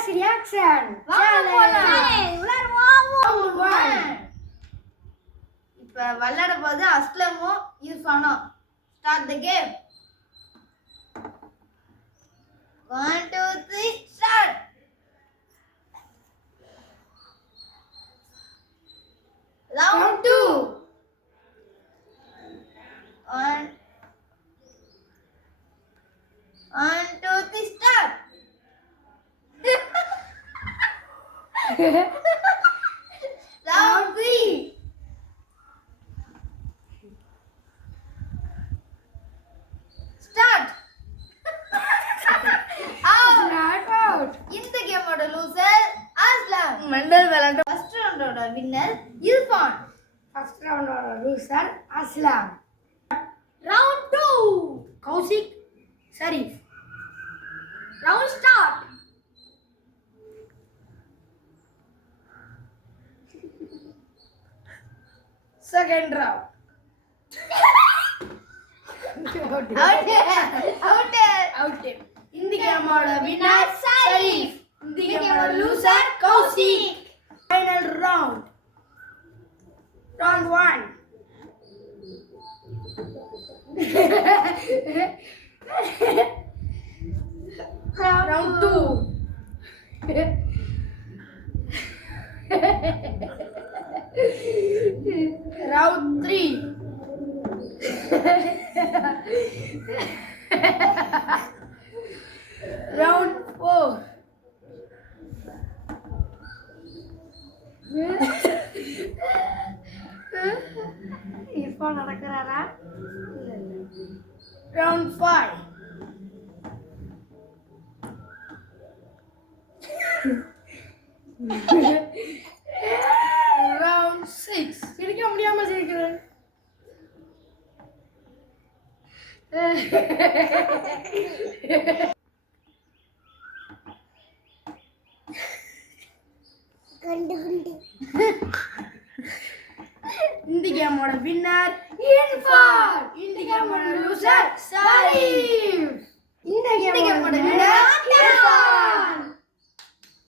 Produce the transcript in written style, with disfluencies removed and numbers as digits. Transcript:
fast reaction. இப்ப விளையாட போது அஸ்லமும் இர்ஃபானும். Start the game. 1 2 3 start. Round 2. 1 2 3 start. Round 3. Start. Out. இந்த கேமோட லூசர் அஸ்லம். ஃபர்ஸ்ட் ரவுண்டோட winner Irfan. First round loser Aslam. Round 2. Kaushik Sharif. Round start. Second round. Out. இந்த கேமோட winner Sharif. இந்த கேமோட loser Kaushik. Final round. Round 1. Round 2. Round 3. Round 4. இப்போ நடக்கறாரா? Round 5. Round 6. சிரிக்க முடியாம சிரிக்கிறேன். இந்த கேமோட வின்னர் இர்ஃபான். இந்த கேமோட லூசர் ஷரீஃப். இந்த கேமோட வின்னர் இர்ஃபான்.